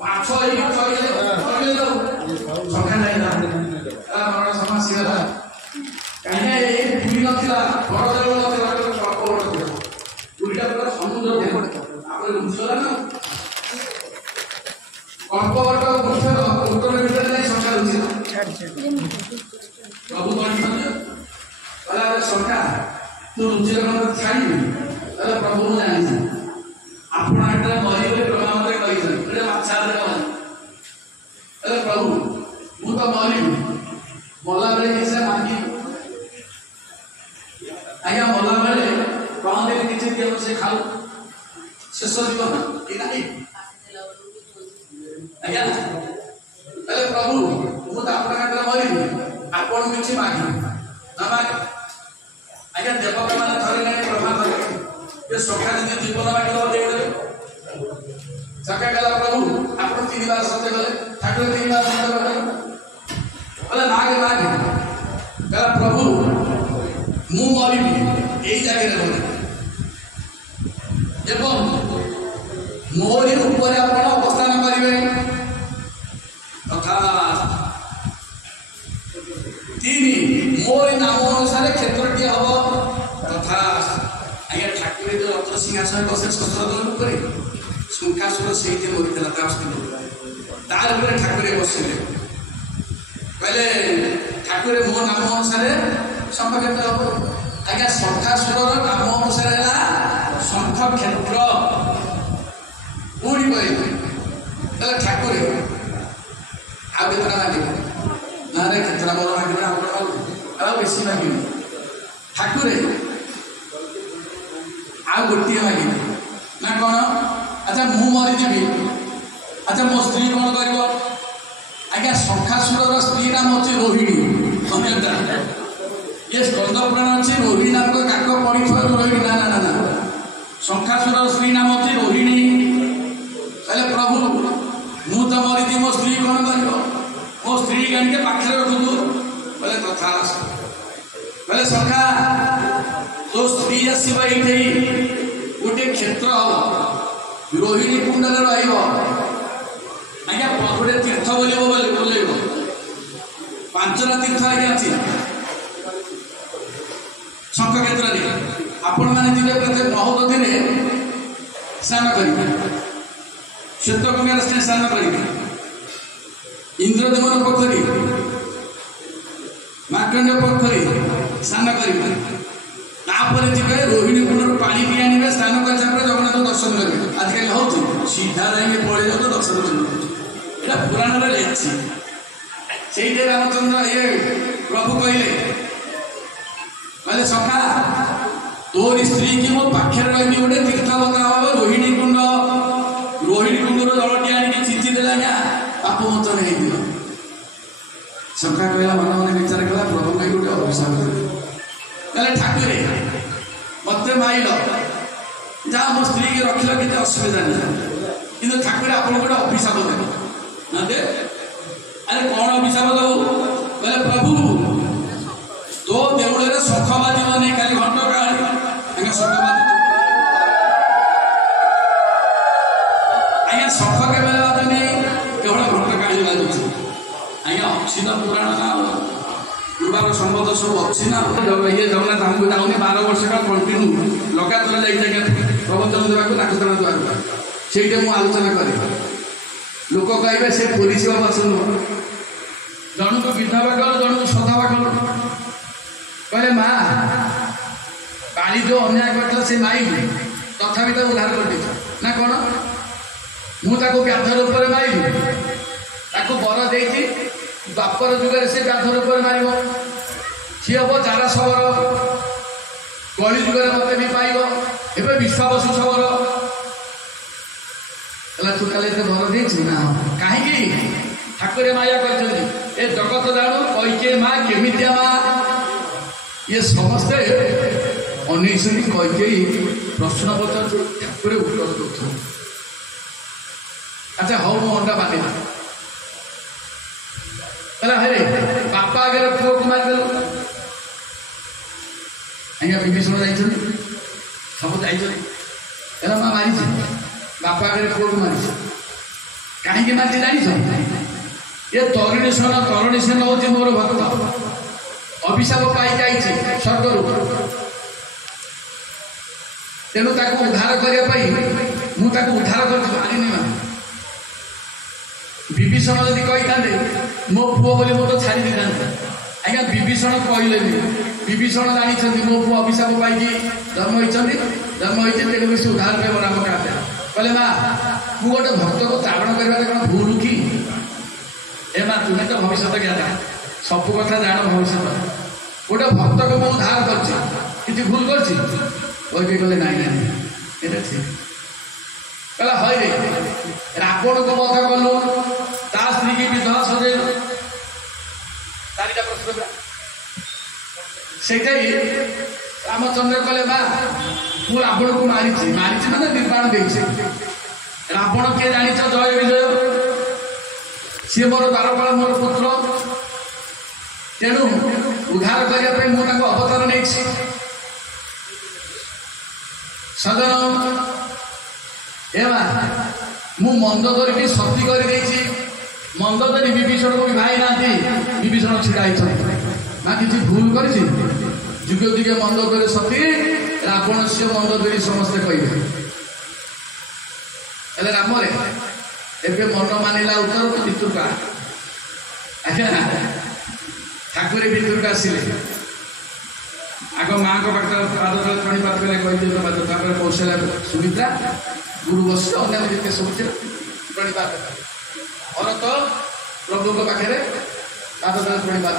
ମାଛ ହେଇକି ସଖା ଯାଇଲା ମରଣ ସମସ୍ୟା କାହିଁକି ଏଇ ପୁରୀ ନଥିଲା ବଡ ଦେଉଳ ନଥିଲା ପୁରୀଟା ପୁରା ସମୁଦ୍ର ଆମର ବୁଝିଗଲା ନା କଳ୍ପବଟ ବୃକ୍ଷର ଉତ୍ତର ଭିତରେ ଯାଇ ସଖା ରହୁଛି ପ୍ରଭୁ କହିଛନ୍ତି ସଖା ତୁ ରୁଚିର ମତେ ଛାଡ଼ିବି ତାହେଲେ ପ୍ରଭୁ ମୁଁ ଜାଣିଛି ଆପଣ ଏଠାରେ ମରିବେ ପ୍ରଭା ମତେ କହିଛନ୍ତି ଏଇଟା ମାଛାରେ ହେଲେ ପ୍ରଭୁ ମୁଁ ତ ମରିବି ମଲା ବେଳେ କିଛି ମାଗିବି ଆଜ୍ଞା ମଲା ବେଳେ କହନ୍ତି କିଛି ଦିଅ ସେ ଖାଉ ଶେଷ ଜୀବନ କି ନାହିଁ ଆଜ୍ଞା ହେଲେ ପ୍ରଭୁ ମୁଁ ତ ଆପଣଙ୍କ ହାତରେ ମରିବି ଆପଣ କିଛି ମାଗିବି ନା ମାଗ ଆଜ୍ଞା ଦେବକ ମାନେ ଧରିଲେଣି ପ୍ରଭା ଧରିଲେଣି ये सखा जी जीवन बाकी ଦେଇଦେଲେ सखा कहला प्रभु आप 3 बार सत्य गले ठाकुर 3 बार सत्य गले बोले मागे मागे कहला प्रभु मु मरिबी एई जगह रे बोले एवं मोरी ऊपर आपण अवस्थान करिवे तथा 3 मोरी नाम अनुसार क्षेत्रटी हबो तथा आज्ञा ठाकुर जो रत्न सिंहासन बसे शस्त्रदन करे शंखासुर से मरीला तार ठाकुर बसिले कहले ठाकुर मो नाम अनुसार शंख क्षेत्र हम आज्ञा शंखासुर नाम अनुसार है शंख क्षेत्र पुणी कहले ठाकुर आउ केतना मागे ना रे केतना बड़ मागे आ बेसी मागे ठाकुर आ गोटे मागे ना कौन अच्छा मु मरीजी अच्छा मो स्त्री कौन कर आज्ञा शंखासुर स्त्री नाम अच्छे रोहिणी ये स्कंद पुराण अच्छे रोहिणी नाम काक पड़ी रोहिणी ना ना ना शंखासुर स्त्री नाम अच्छे रोहिणी कहले प्रभु मु तो मरीजी मो स्त्री कौन कर मो स्त्री के पाखे रखु बोले कथा बोले शंखा तो स्त्री आसब ये गोटे क्षेत्र हम रोहिणी कुंडल रज्ञा गोटे तीर्थ बोल 5टा तीर्थ आज्ञा अच्छी शंख क्षेत्र में आपण मैंने जी प्रत्येक महोदधि में स्नान करेंगे श्वेत कुमार स्नान करेंगे इंद्रदेवन पोखरी मार्कंड पोखरी स्नान करेंगे तापर जी रोहिणी कुंड पानी भी आने स्नान कर जगन्नाथ दर्शन करेंगे आजिकल हो सीधा जाए पड़े तो दर्शन करेंगे यहाँ पुराण लिखी से रामचंद्र ये प्रभु कहले सखा तोरी स्त्री की मो पाखे रही गोटे तीर्थ बता हम रोहिणी कुंड जलटी आनी चिंची देला पाप मोचन हो सखा कहला मन मन विचार कला प्रभु कहीं गोटे अभिशाप कहले ठाकुर मत माइल जहाँ मो स्त्री की रखिल कि असुविधा नहीं कि ठाकुर आप गोटे अभिशाप दे अरे कौन अभिशाप दू कहले प्रभु तो देउल शख बाजिब नहीं खाली घंट काली शख बाज आज्ञा शख के बाजुनी केवल घंट काली बाजुची आज्ञा अच्छी ना पुराण ना पूर्वार संबंध सब अच्छी ना ये जगन्नाथ हमको जाऊनी 12 वर्ष का कंटिन्यू लगातार जाइए प्रवचन देवाक नाटकना देवाक से मुझे आलोचना करे लोक कहे से पुलिस बसन जन को विधवा कल जन को सधवा कल कहे माँ काली जो अन्याय करता से माई तथापि तो उद्धार कर ना कौन मुझे व्याध रूप में मारिली बर दे बापर जुगे से व्याध रूप में मार सी हम जारा शबर कली जुगे मत भी पाइब ए विश्वावसु शबर तू काले बर दे ना कहीं ठाकुर माया कर जगत जाणु कैके माँ केमितिया माँ ये समस्ते अनेक कैके प्रश्न पचार ठाकुर उत्तर दे अच्छा हौ मु अंडा बाटे हेरे बापा आगे पुओ को मारिदेल आज्ञा विभीषण सब माँ मारी बापा आगे पुओ को मारी कहीं मारी जानी ये तरुणी सेन हूँ मोर भक्त अभिशाप पाई जाइए स्वर्ग तेणु उद्धार करने मुझे उद्धार कर मारिनी मान विभीषण जदि कही था मो पुओ बोली मुझे छाड़ी दी था आज्ञा विभीषण कहले विभीषण जानी मो पुओ अभिशाप पाई जन्म होती तेणुक से उद्धार पे राम कहते कहले माँ मु गोटे भक्त को तारण कर कौन भूल कि ए माँ तुम्हें तो भविष्य ज्ञाता सब कथा जान भविष्य गोटे भक्त को मुझे उद्धार कर भूल कर कहले नाई ये ठीक कहला हई रे रावण को बध कलु ता स्त्री की विधवा सजेलु चारिटा प्रश्न से रामचंद्र कहले बा मु रावण को मारी माने निर्माण देछे रावण के जानी जय विजय सी मोर द्वारपाल मोर पुत्र तेणु उद्धार करने मुझे अवतार नहीं सजन एमा मु मंद करके सती कर मंद धरी विभीषण को भी भाई ना विभीषण छिड़ा ना किसी भूल कर जुगे जुगे मंद कर सती रावण से मंद धरी समस्ते कहे राम एवं मन मानिला उत्तर तो भितर का आज्ञा ठाकुर भितर का आसिले आग माँ को पाद तले खणी पात्र कही कौशल्या सुमित्रा गुरु बस अन्य जिते सब प्रणिपात भरत प्रभु पाखे पाद तले प्रणिपात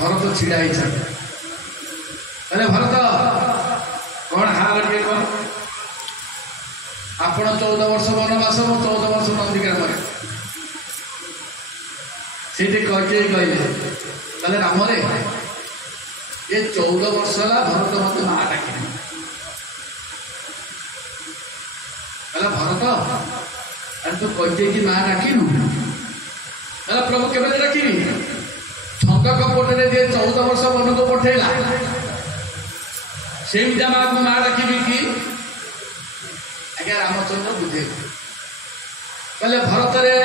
भरत छिड़ा अरे भरत कौन हाल टे कौन आपण 14 वर्ष वनवास 14 वर्ष नंदीग्राम से कहले राम रे ये 14 वर्ष है भरत मत माँ डाक भरत अरे तू कहे कि माँ डाकिनु प्रभु के डाकिनी छंद कपटे जे 14 वर्ष वन को पठेला से माँ को माँ डाकि कि आज्ञा रामचंद्र बुझे कहले भरत रे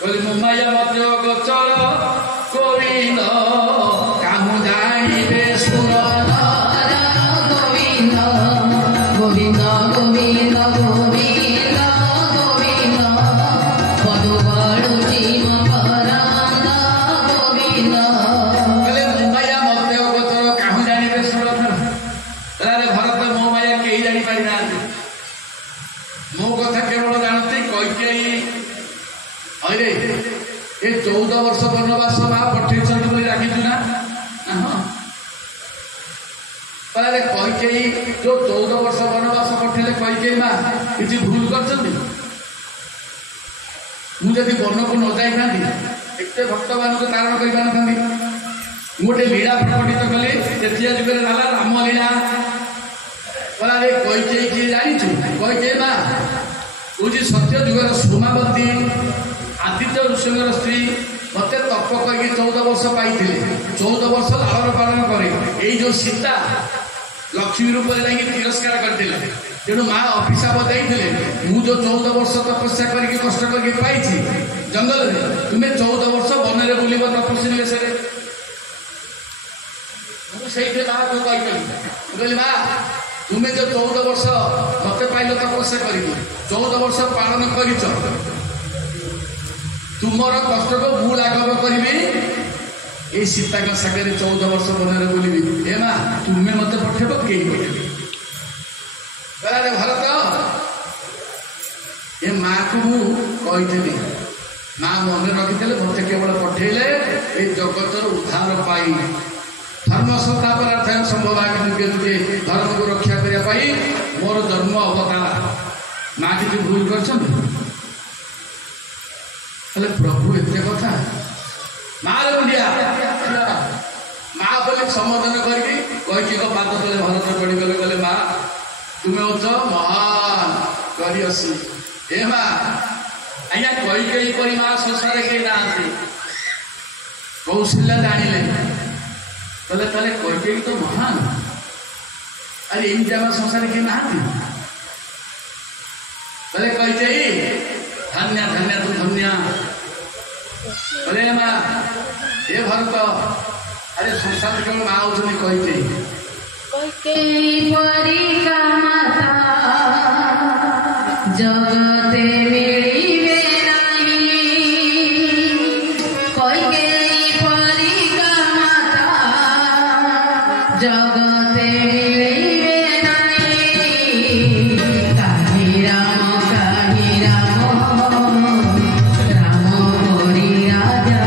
कहले मुमाया मध्य गोचर गोविंद कामु जाइबे सुर गोविंद गोविंद गोविंद गोविंद गोविंद पदु बड़ुची मकरंद गोविंद कहले मुमाया मध्य गोचर कामु जाइबे सुर अरे भरत मो माया कहीं जानी पारि ना मो कथा केवल जानते कई अरे ये 14 वर्ष वनवास माँ पठे राखी ना अरे कई जो 14 वर्ष वनवास पठेले कई माँ किसी भूल कर मुझे वन को न जाई एत भक्त मान को तारण कर पारि गोटे लीला प्रकटित कले तेतिया जुगे राम लीला अरे कई किए जानी कई माँ हूँ सत्य जुगर सोमावती आदित्य ऋषिंगर स्त्री मत तप कर 14 वर्ष पाई 14 वर्ष लालन पालन करे जो सीता लक्ष्मी रूप में तिरस्कार करते तेणु माँ अभिशाप देते मुझे 14 वर्ष तपस्या करके कष्ट करके पाई जंगल में तुम्हें 14 वर्ष वन में बुल तपस्वी वेश मुझे माँ को कही माँ तुम्हें जो 14 वर्ष मत पाइल तपस्या कर 14 वर्ष पालन कर तुमर कष्ट को भूल आगम करी ये सीता का सागर 14 वर्ष वन बोली हे माँ तुम्हें मत पठेब कई भरत ये माँ को मुझे माँ मन रखी मत केवल पठेले ये जगतर उद्धार पाई धर्म संस्थापनार्थ संभव आगे जुगे धर्म को रक्षा करने मोर जन्म अवतार माँ किसी भूल कर प्रभु एत कथा माँ मुंडिया माँ बोली संबोधन करके पाद तले भरत पड़ी गले गले माँ तुम्हें हो महान करी हे माँ आज्ञा कई परी माँ संसार कई ना कौशल्या जानिले कहले कई तो महान। अरे एमती आम संसार किए ना बोले कही धन्या धन्या तू धन्या बोले माँ ये भरत अरे संसार केवल माँ होती कही जगते मिलिबे नहीं कईकेयी परिका माता जगते मिलिबे नहीं काहे राम राम परी राजा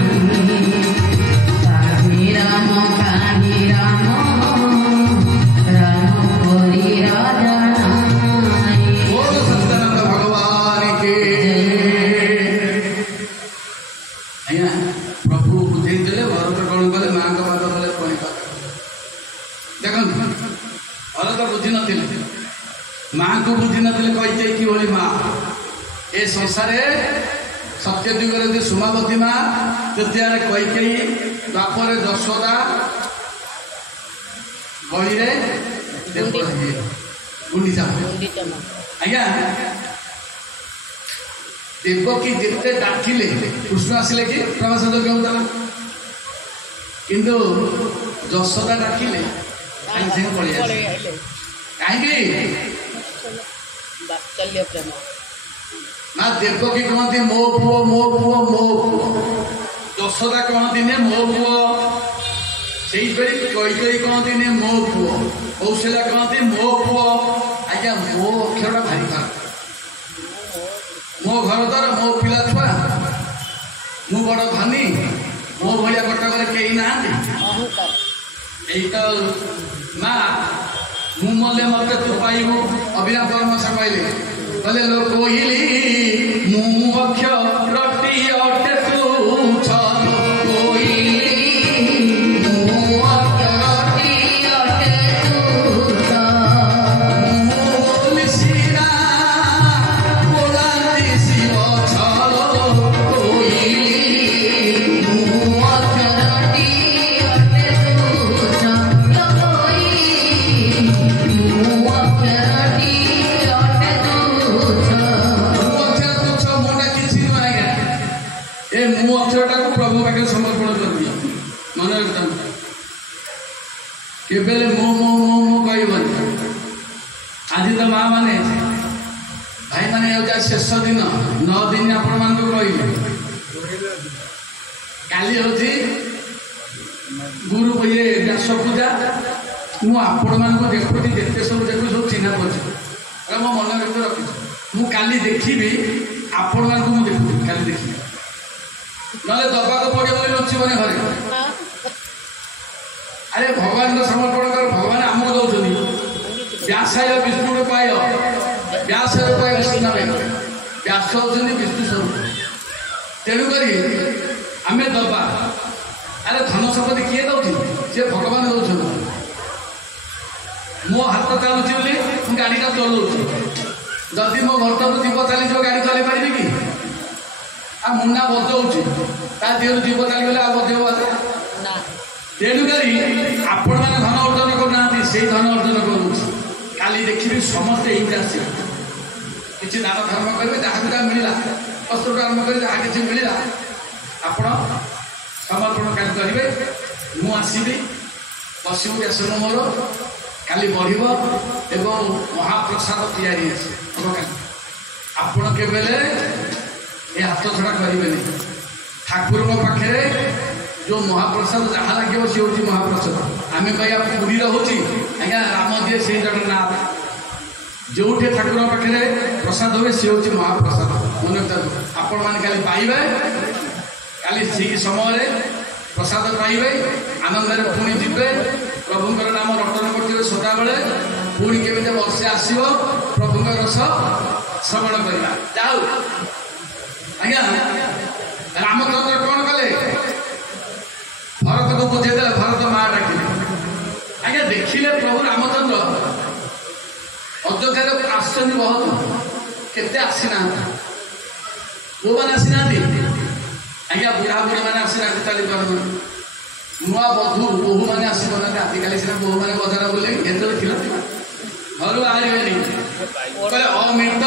नहीं काहे राम राम परी राजा माँ को बुझी नथिले कही कि बोली माँ ए संसार सत्य युग सुमावती माँ तृतीय कईकेयी द्वापर यशोदा गईरे गुंडीचा आज्ञा देवकी जिते डाकिले कृष्ण आसिले कि प्रवास यज्ञ होता किंतु यशोदा डाकिले कहीं ना देवकी कहती मो पुओ मो पुओ मो पुओ यशोदा कहती ने मो पुओ से कई कहती ने मो पुओ कौशल्या कहती मो पुओ आज्ञा मो अक्षर भारी खराब मो घर द्वार मो पिला छुआ मु बड़ धनी मो भाया कटक कई ना माँ मु मले मत तू पाइबू अभिनव परमश कहले बोले लो कोहिली मु अक्षर रटी अटे तू छल कोहिली मु अक्षर रटी अटे तू छल मिसिरा बोलाती शिव छल कोहिली मु अक्षर रटी अटे तू छल प्रभु पाखे समर्पण कर मन रखता केबेले मो मो मो मो कहबन आज तो माँ माने भाई माने शेष दिन 9 दिन आपण मान कहले काली होची गुरु ये व्यास पूजा मु आपण मान देखुची जेते सब देखु सब चिन्हा पड़े मो मन रखी मु काली देखी आपण मान को देखु काली देखी नले दबा को पड़े बोली लुचिबने घरे अरे भगवान को समर्पण कर भगवान आमको दौरान व्यासाय विष्णु पाय व्यास पाय विष्णु व्यास होती विष्णु स्वरूप तेणुक आम दबा अरे धन संपत्ति किए दौर सी भगवान दौर मो हाथ चलुची बोली गाड़ीटा चलाऊँ जदि मो घर तक जीव चली गाड़ी चल पारि कि आ मुन्ना बजाऊँगी ता देह जीव चलीगले बजेब तेणुक आपण मैंने धन अर्जन करना से धन अर्जन करूँ काली देखिए समस्ते ये आस किसी दान धर्म करेंगे जहाँ जहाँ मिलला वस्त्र आरम्भ कर जहाँ किसी मिलला आपण समर्पण काली करेंगे मु आसबि बसबू आसन मोर काली बढ़ एवं महाप्रसाद तैयारी आपण केबेले ये हाथ छड़ा करेंगे ठाकुर पाखे जो महाप्रसाद जहाँ लगे सी हूँ महाप्रसाद आम कह पूरी रोचे आज्ञा राम जी से जगन्नाथ जो ठाकुर पाखे प्रसाद हुए सी हूँ महाप्रसाद मन आपण मैंने काली पाइबे काली ठीक समय प्रसाद पाइबे आनंद पुणी जीवे प्रभुंर नाम रटन करते सदा बेले पुणी केमी वर्षे आसो प्रभु रस श्रवण करवा जाऊ आज्ञा रामचंद्र कौन कले भरत को बुझेदे भरत माँ डाकिले आज्ञा देखिले प्रभु रामचंद्र अयोध्या आसन बहुत केते आसीना वो मैंने आसीना आज्ञा बुढ़ा बुढ़ी मैंने आसीना चली पार नुआ बधू बोहू मैंने आसना आजिकल सीना बोहू मैंने बजार बोले घर बाहर अमृत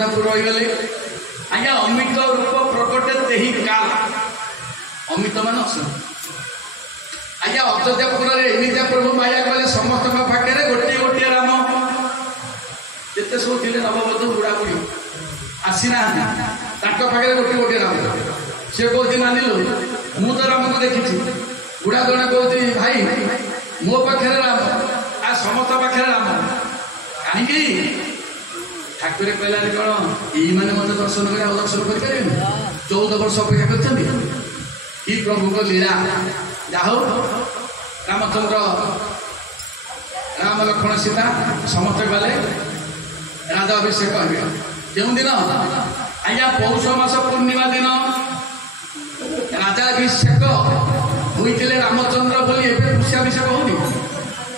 रूप रहीगले आज्ञा अमित रूप प्रकटे तेहि काल अमित मान आज्ञा अयोध्यापुर एमती प्रभु माया कले समस्त पाखे गोटे गोटे राम जिते सब थे नवबधू बुढ़ा बुढ़ी आसीना पाखे गोटे गोटे राम सी कहती मानिलु मु तो राम को देखी बुढ़ा जड़े कहती भाई मो पाखे राम आ समस्त पाखे राम कहीं ठाकुर कहला कौन यही मैंने मत दर्शन कर दर्शन करें 14 वर्ष अपेक्षा कर प्रभु को लीला जाओ रामचंद्र राम लक्ष्मण सीता समस्त गले राजा अभिषेक कहे जो दिन आज्ञा पौष मास पूर्णिमा दिन राजाभिषेक होते रामचंद्र बोली पुष्याभिषेक होनी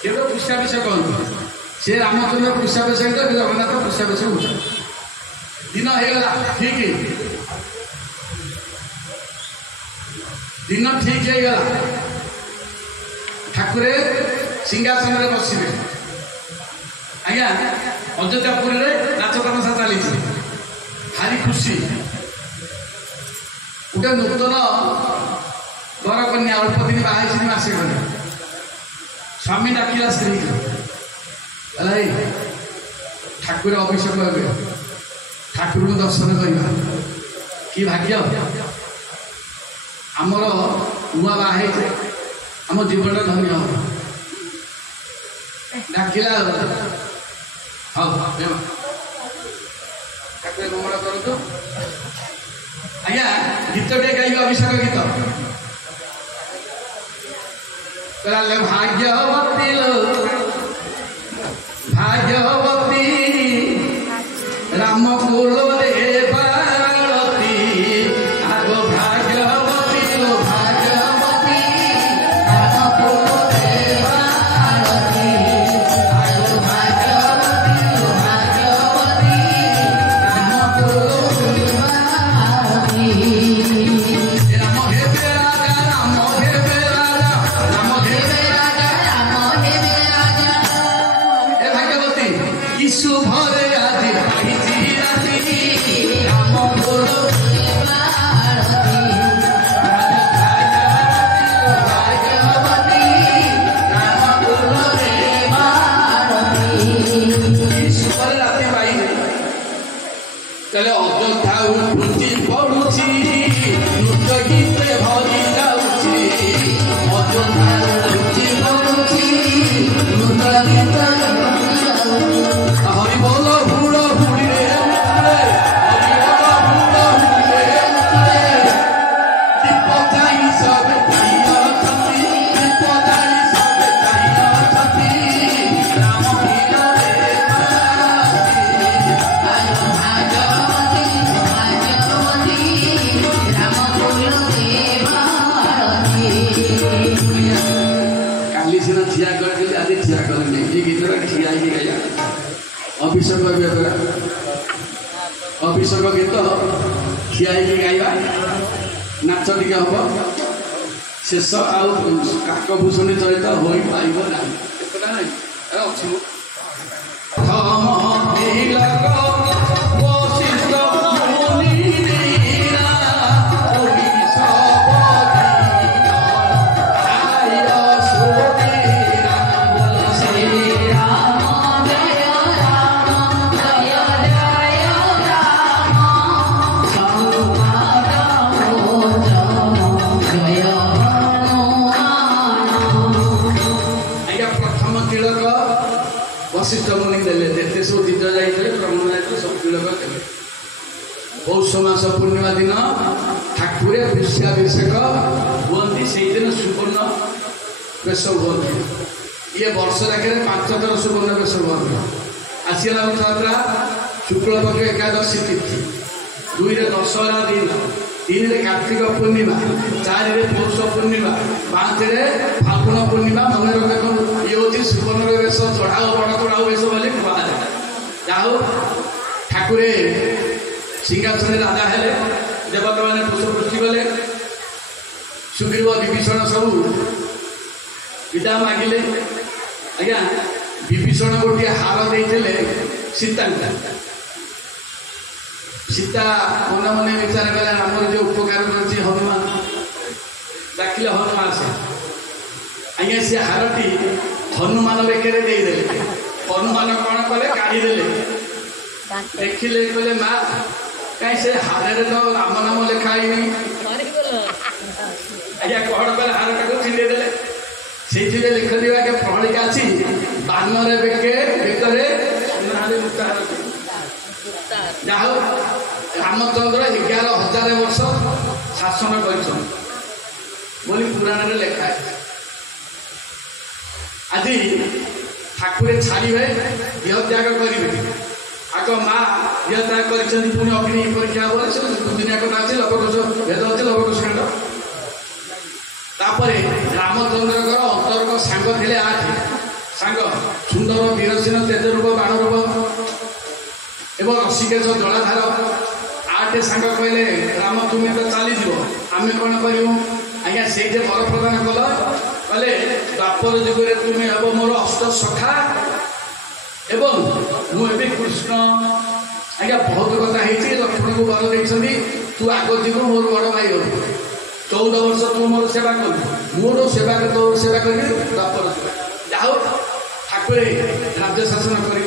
केवल पुष्याभिषेक होनी से रामचंद्र पुष्याभिषेक जगन्नाथ पुष्याभिषेक हो दिन होगा ठीक दिन ठीक होगा ठाकुर सिंहासन में बसवे आज्ञा अयोध्यापुर नाच तमाशा चली भारी खुशी गोटे नूतन वर कन्या अल्प दिन बाहर आसे गले स्वामी डाकिला स्त्री ठाकुर अभिषेक हे ठाकुर को दर्शन करवा कि भाग्य आमर नुआ बाहे आम जीवन धन्य डाकिला हाँ ठाकुर मंगल करूँ आज्ञा गीतटे गाइब अभिषेक गीत कहला भाग्यवती भाग्यवती राम कुल रे पार्वती आगो भाग्यवती तो भाग्यवती राम कुल रे पार्वती आगो भाग्यवती तो भाग्यवती राम कुल रे पार्वती राम हे राजा राम हे राजा राम हे राजा राम हे राजा हे भाग्यवती शुभरे आदि राम गुरु कहले अयोध्या उठुची पड़ुची नृत्य गीते भरी जाऊची अयोध्या उठुची पड़ुची नृत्य गीते हरि बोल बुढ़ बुढ़ी रे हरि बोल बुढ़ बुढ़ी रे दीप जाई सब जाइया छती दीप जाई सब जाइया छती राम हीरा रे भाग्यवती राम बोलो काली सिना ठिया कर आज ठिया कर गीत ठिया ही गया अभिषेक अभिषेक गीत ठिया गाइबा नाच टे हम शेष आउ काकभूषणी चरित हो पाइब ना पौष मास पूर्णिमा दिन ठाकुर पुष्याभिषेक हुए से दिन सुवर्ण बेश हुए ये वर्ष जाके 5 थर सुवर्ण बेश हुए आसगला रथयात्रा शुक्लपक्ष एकादशी तिथि 2 रे दशहरा दिन 3 रे कार्तिक पूर्णिमा 4 रे पौष पूर्णिमा 5 रे फाल्गुन पूर्णिमा मन रख ये हूँ सुवर्ण बेश चढ़ाओ बड़ चढ़ाओ बेश बोली कहुए जाओ ठाकुरे सिंहासन राजा हेले देवता मैंने पुष्पृष्टि गले सुग्रीव विभीषण सब विदा मागिले आज्ञा विभीषण गोटे हार देते सीता सीता मन मन विचार कले आमर जो उपकार कर हनुमान डाकिले हनुमान से आज्ञा से हारटी हनुमान बेकर देदे हनुमान कौन कले काढ़ीदे देखिले कहले माँ कहीं से हारे तो राम नाम लिखाई आज्ञा कौन कले हारटा को चिंदे देले से लिख दिया के प्रहलिका अच्छी बानर बेके बेकरे जाओ रामचंद्र 11,000 वर्ष शासन कर पुराण में लिखा है आज ठाकुरे छाड़े देह त्याग करेंगे आग माँ देह त्याग कर पुणी अग्नि परीक्षा दुनिया कथा अच्छे लवकुश भेद अच्छे लवकुश कांड तापर रामचंद्र अंतर्ग सांग थे 8 सांग सुंदर वीरसेन तेज रूप बाण रूप एवं ऋषिकेश जलाधार 8 सांग कहले राम तुम्हें तो चलीज आम कौन करूँ आज्ञा से वर प्रदान कल कले द्वापर जुगे तुम्हें हम मोर अष्ट सखा एवं मुझे कृष्ण आज्ञा बहुत कथा लक्ष्मण को वर दे तू आग जीव मोर बड़ भाई हो 14 वर्ष तू मोर सेवा कर मोर सेवा कर तोर सेवा कर द्वापर जाओ ठाकुरे राज्य शासन कर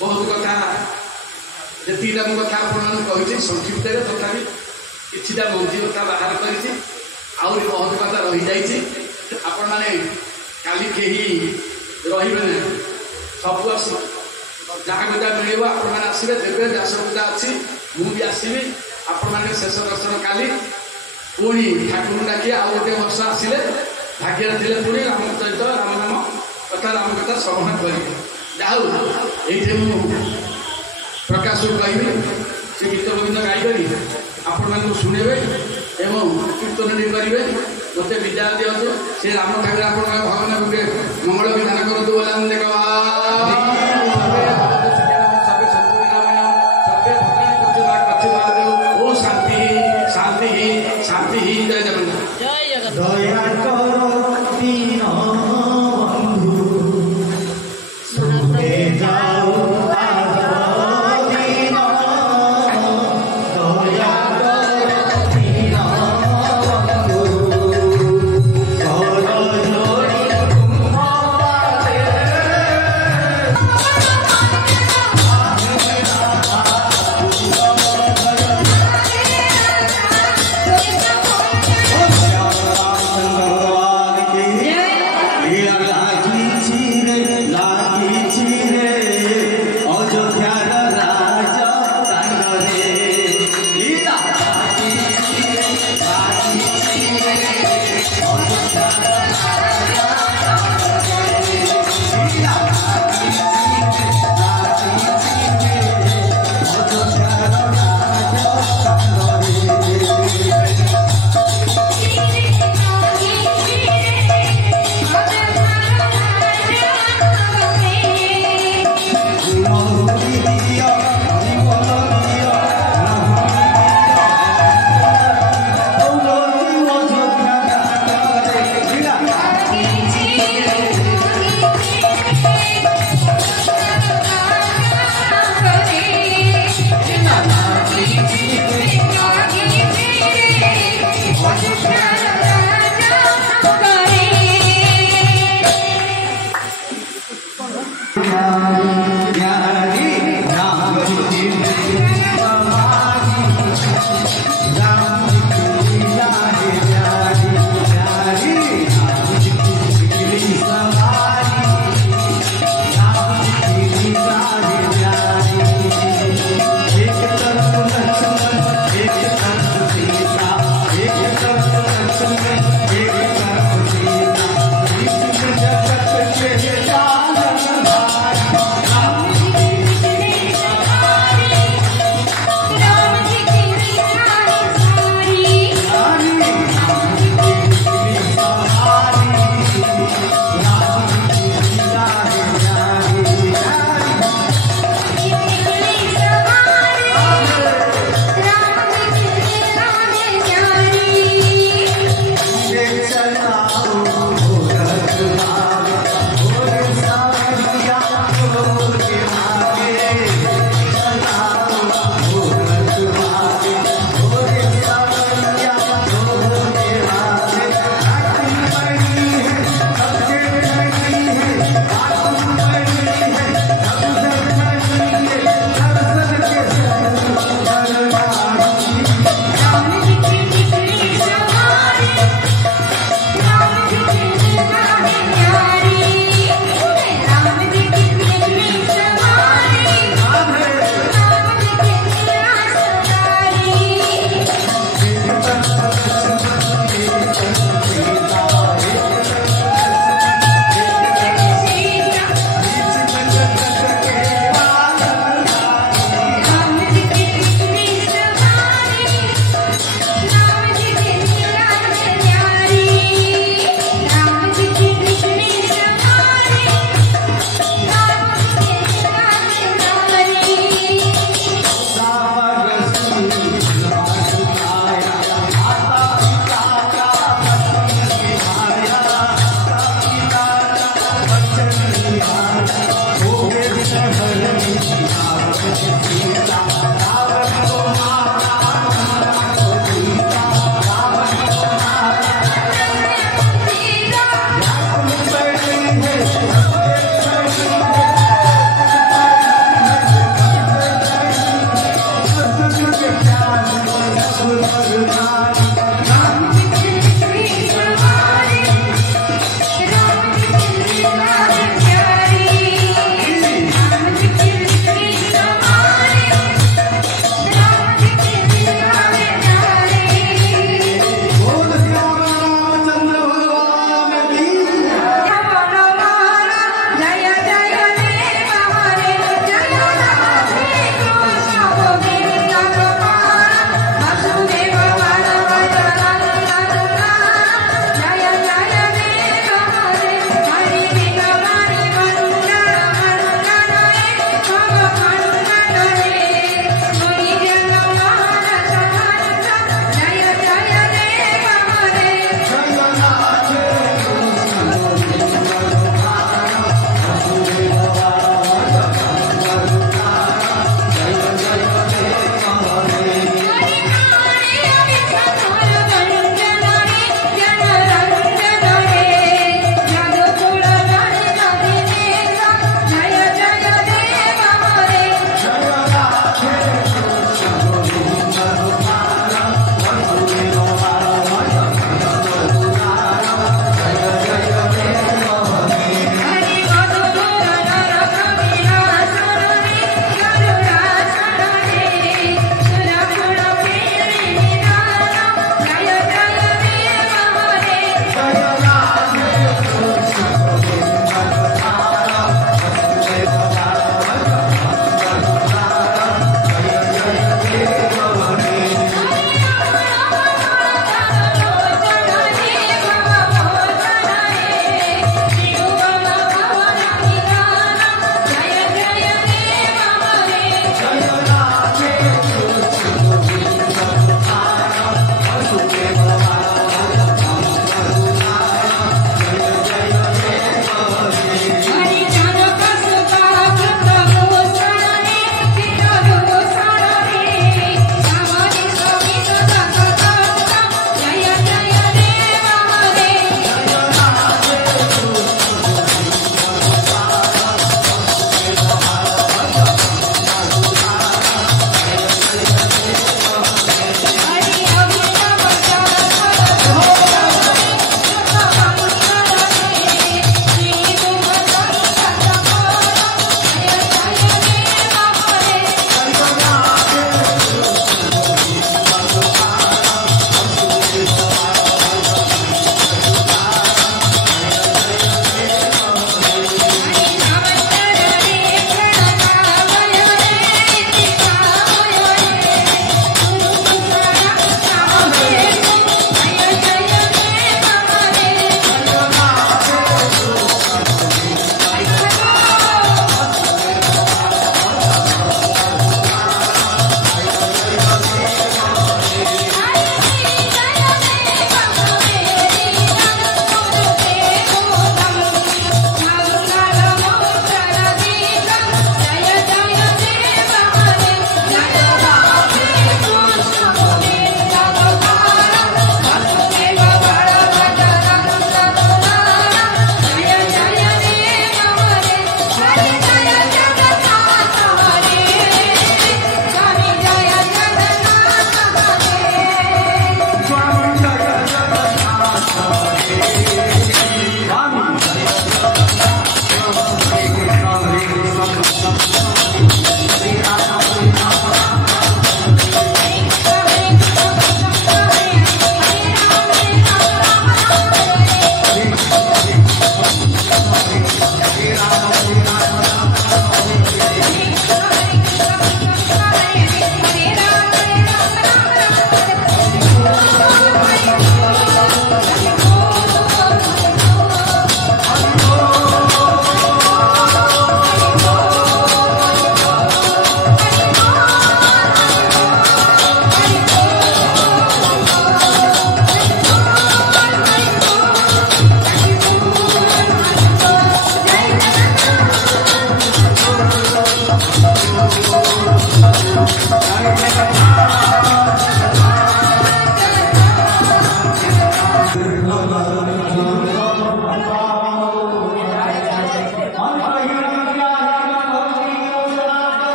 बहुत कथा जी कथा कही संक्षिप्त तथापि किसी मंजी कथा बाहर कर बहुत कथा रही जाइए आपण मैंने काली कहीं रे सब आस जहाँ कथा मिल आपण मैंने आसवे देवे व्यास पूजा अच्छी मुझे आसवि आपण मैंने शेष दर्शन काली पुणी ठाकुर डाकी आउ गोटे वर्ष आसिले भाग्य थे पुणी रामचरित राम नाम कथा राम कथा श्रवण करेंगे जाऊ ये प्रकाश कहि से गीत गोविंद गायिक आपण मैं शुणे एवं कीर्तन करेंगे मत विद्या दिंतु से राम ठाकुर आप भगवान गोटे मंगल विधान करूँ बोला शांति शांति शांति जय जगन्नाथ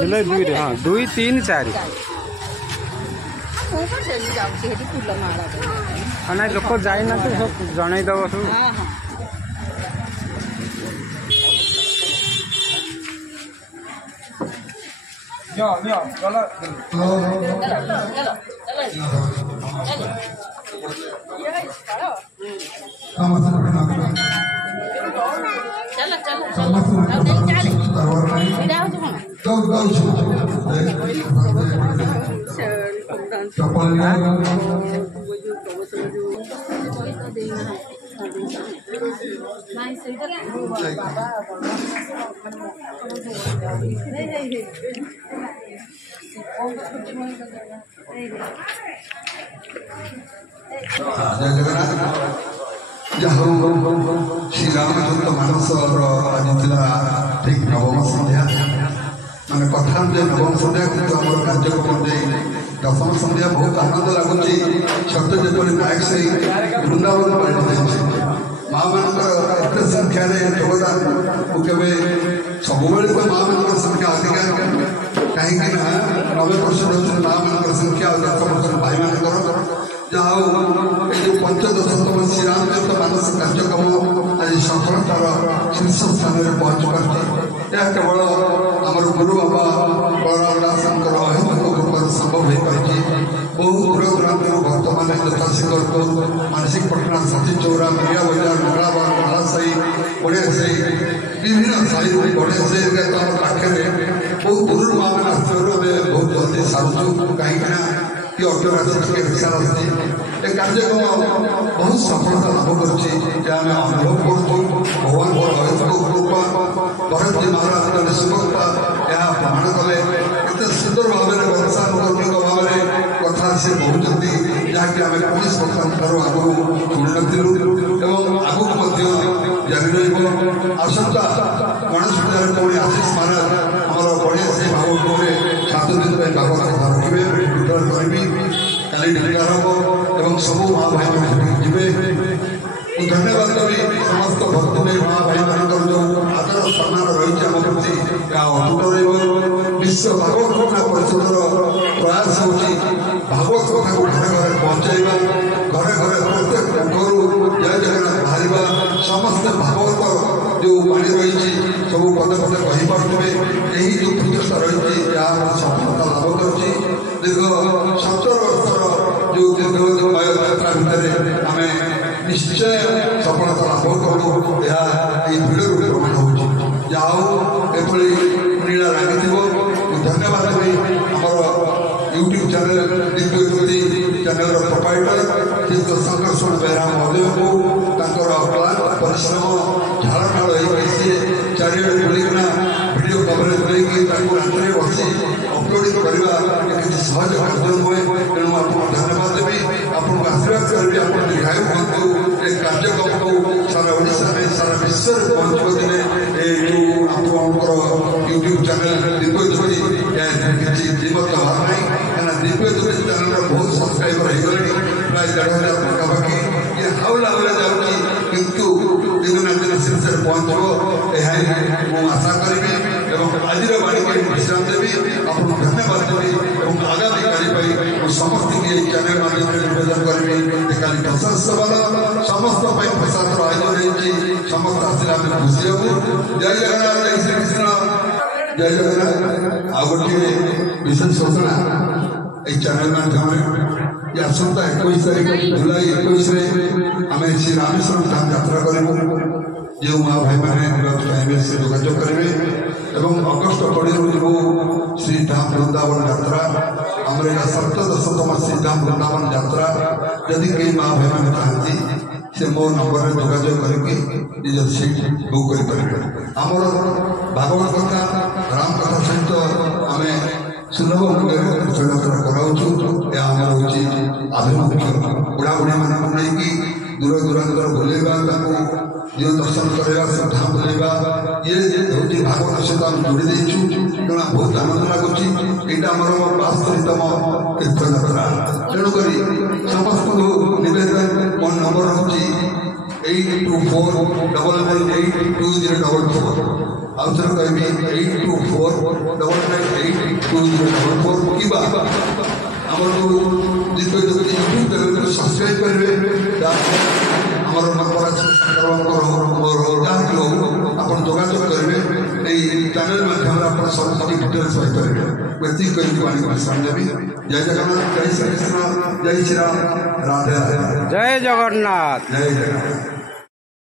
जुलाई 2 हाँ 2 3 4 ना लोक जाए ना तो सब जनईदब सब श्री रामचंद्र मानस आज ठीक नवम संध्या मैंने कथा नवम संध्या कितु आम कार्यक्रम दशम संध्या बहुत आनंद लगुच सत्य जपरी नायक से वृंदावन पलटि माँ मान एत संख्यार योगदान मुझे सब माँ मान संख्या अधिका कहीं 90% माँ मान संख्या 10% भाई मान जहाँ जो पंचदशतम श्री रामचंद्र मानस कार्यक्रम आज सफलतार शीर्ष स्थान में पहुंच पार्टी यह केवल आमर गुरु बाबा बलराम दास कृपा संभव हो पाई बहुत दूर दूरांत भक्त मैंने यथाशीघ्र मानसिक पटना सती चौरा मिया बजार मंगलाबाग मालासाई बढ़िया साई विभिन्न साई बढ़िया साई पाखे बहुत दूर माँ मैंने आसवे बहुत जल्दी सारूँ कहीं ऑटो राजनीतिक विचार आए कार्यक्रम बहुत सफलता लाभ कर अनुभव करूँ भगवान कृपा भरत जी महाराज निष्पक्षता यह प्रमाण कले एत सुंदर भाव में गतानुगतिक भाव में कथा सी कहते जहाँकि आम कौन प्रकार आगु शुणी नूँ आगक जारी रसंता गणेश पूजा कौन आशीष महाराज आम बढ़िया से भाव 7 दिन भाव कथा रखिए करी कल ढेकार हम सब माँ भाई जी धन्यवाद करी समस्त भक्त माँ भाई मान जो आदर सम्मान रही आम प्रति अटूट विश्व भागवत कथा परिषद प्रयास हो भागवत कथा को घर घर पहुँचाइबा घरे घरे प्रत्येक घर जय जगन्नाथ बाहर ସମସ୍ତେ ଭାଗବତ ଯେଉଁ ବାଣୀ ରହିଛି ସବୁ ପଦେ ପଦେ କହିପାରୁଥିବେ। ଏହି ଯେଉଁ ପ୍ରଚେଷ୍ଟା ରହିଛି ଯାହା ସଫଳତା ଲାଭ କରୁଛି। ଦୀର୍ଘ 17 ବର୍ଷର ଯେଉଁ ଦୀର୍ଘ ଯାତ୍ରା ଭିତରେ ଆମେ ନିଶ୍ଚୟ ସଫଳତା ଲାଭ କରୁ। ଏହା ଏହି ଭିଡ଼ିଓରୁ ପ୍ରମାଣ ହେଉଛି। ଯାହା ହଉ ଏଭଳି ନୀଳା ଲାଗିଥିବ। ମୁଁ ଧନ୍ୟବାଦ ଦେବି ଆମର ୟୁଟ୍ୟୁବ୍ ଚ୍ୟାନେଲ୍ ଦିବ୍ୟଜ୍ୟୋତି ଚ୍ୟାନେଲ୍ର ପ୍ରୋପାଇଟର ଶ୍ରୀଯୁକ୍ତ ଶଙ୍କର୍ଷଣ ବେହେରା ମହୋଦୟଙ୍କୁ ତାଙ୍କର କ୍ଳାନ୍ତ ପରିଶ୍ରମ ଝାଳନାଳ ହେଇକି ସିଏ ଚାରିଆଡ଼େ ବୁଲିକିନା ଭିଡ଼ିଓ କଭରେଜ୍ ନେଇକି ତାଙ୍କୁ ରାତିରେ ବସି ଅପଲୋଡ଼ିଂ କରିବା କିଛି ସହଜ କାର୍ଯ୍ୟ ନୁହେଁ। ତେଣୁ ଆପଣଙ୍କୁ ଧନ୍ୟବାଦ ଦେବି। ଆପଣଙ୍କୁ ଆଶୀର୍ବାଦ କରିବି ଆପଣ ଦୀର୍ଘାୟୁ ହୁଅନ୍ତୁ। ଏ କାର୍ଯ୍ୟକ୍ରମକୁ ସାରା ଓଡ଼ିଶାରେ ସାରା ବିଶ୍ୱରେ ପହଞ୍ଚିବ ଦିନେ ଏ ଯେଉଁ ଆପଣଙ୍କର ୟୁଟ୍ୟୁବ୍ ଚ୍ୟାନେଲ୍ ଦିବ୍ୟଜ୍ୟୋତି କିଛି ଜୀବତ ହେବାର ନାହିଁ। କାହିଁକିନା ଦିବ୍ୟଜ୍ୟୋତି ଚ୍ୟାନେଲ୍ର ବହୁତ ସବସ୍କ୍ରାଇବର ହେଇଗଲେଣି ପ୍ରାୟ 1,500 ପାଖାପାଖି। ଇଏ ହାଉଲା ହାଉଲା ଯାଉଛି କିନ୍ତୁ ଦିନେ ନା ଦିନେ ଶୀର୍ଷରେ ପହଞ୍ଚିବ ଏହା ମୁଁ ଆଶା କରିବି। ଏବଂ ଆଜିର ବାଣୀକୁ ବିଶ୍ରାମ ଦେବି। ଆପଣଙ୍କୁ ଧନ୍ୟବାଦ ଦେବି ଏବଂ ଆଗାମୀ କାଲି ପାଇଁ ମୁଁ ସମସ୍ତଙ୍କୁ ଏହି ଚ୍ୟାନେଲ୍ ମାଧ୍ୟମରେ ନିବେଦନ କରିବି ଯେ କାଲି ପ୍ରସାଦ ସଭାର ସମସ୍ତ ପାଇଁ ପ୍ରସାଦର ଆୟୋଜନ ହେଇଛି। ସମସ୍ତେ ଆସିଲେ ଆମେ ଖୁସି ହେବୁ। ଜୟ ଜଗନ୍ନାଥ, ଜୟ ଶ୍ରୀକୃଷ୍ଣ, ଜୟ ଜଗନ୍ନାଥ। ଆଉ ଗୋଟିଏ ବିଶେଷ ସୂଚନା এই চ্যানেল মাধ্যমে যে আসন্তা 21 তারিখ জুলাই 21ରେ ଆମେ ଶ୍ରୀ ରାମେଶ୍ୱର ଧାମ ଯାତ୍ରା କରିବୁ। ଯେଉଁ ମା ଭାଇମାନେ ଯିବାକୁ ଚାହିଁବେ ସେ ଯୋଗାଯୋଗ କରିବେ। ଏବଂ ଅଗଷ୍ଟ 20ରୁ ଯିବୁ ଶ୍ରୀଧାମ ବୃନ୍ଦାବନ ଯାତ୍ରା। ଆମର ଏଇଟା 17ତମ ଶ୍ରୀଧାମ ବୃନ୍ଦାବନ ଯାତ୍ରା। ଯଦି କେହି ମା ଭାଇମାନେ ଚାହାନ୍ତି ସେ ମୋ ନମ୍ବରରେ ଯୋଗାଯୋଗ କରିକି ନିଜ ସିଟ୍ ବୁକ୍ କରିପାରିବେ। ଆମର ଭାଗବତ କଥା ରାମ କଥା ସହିତ ଆମେ ସୁଲଭ ମୂଲ୍ୟରେ ତୀର୍ଥଯାତ୍ରା କରାଉଛୁ। ଏହା ଆମର ହେଉଛି ଆଭିମୁଖ୍ୟ। ବୁଢ଼ାବୁଢ଼ୀମାନଙ୍କୁ ନେଇକି ଦୂର ଦୂରାନ୍ତର ବୁଲେଇବା, ତାଙ୍କୁ ଦିନ ଦର୍ଶନ କରାଇବା, ଶ୍ରଦ୍ଧା ବୁଲେଇବା, ଇଏ ହେଉଛି ଭାଗବତ ସହିତ ଆମେ ଯୋଡ଼ି ଦେଇଛୁ। ତେଣୁ ବହୁତ ଆନନ୍ଦ ଲାଗୁଛି। ଏଇଟା ଆମର 72ତମ ତୀର୍ଥଯାତ୍ରା। ତେଣୁକରି ସମସ୍ତଙ୍କୁ ନିବେଦନ, ମୋ ନମ୍ବର ହେଉଛି 8241182044। ଆଉ ଥରେ କହିବି 8241982044 କିମ୍ବା ଆମର ଯେଉଁ ଦିବ୍ୟଜ୍ୟୋତି ୟୁଟ୍ୟୁବ୍ ଚ୍ୟାନେଲ୍କୁ ସବସ୍କ୍ରାଇବ୍ କରିବେ। ଆମର ନମ୍ବର ଅଛି ଯାହାକି ହଉ ଆପଣ ଯୋଗାଯୋଗ କରିବେ। এই ଚ୍ୟାନେଲ୍ ମାଧ୍ୟମରେ ଆପଣ ସବୁ କିଛି ଡିଟେଲ୍ସ ପାଇପାରିବେ। ଏତିକି କହିକି ବାଣୀକୁ ବିଶ୍ରାମ ଦେବି। ଜୟ ଜଗନ୍ନାଥ, ଜୟ ଶ୍ରୀକୃଷ୍ଣ, ଜୟ ଶ୍ରୀରାମ, ରାଧେ ରାଧେ, ଜୟ ଜଗନ୍ନାଥ। ଜୟ ଜଗନ୍ନାଥ।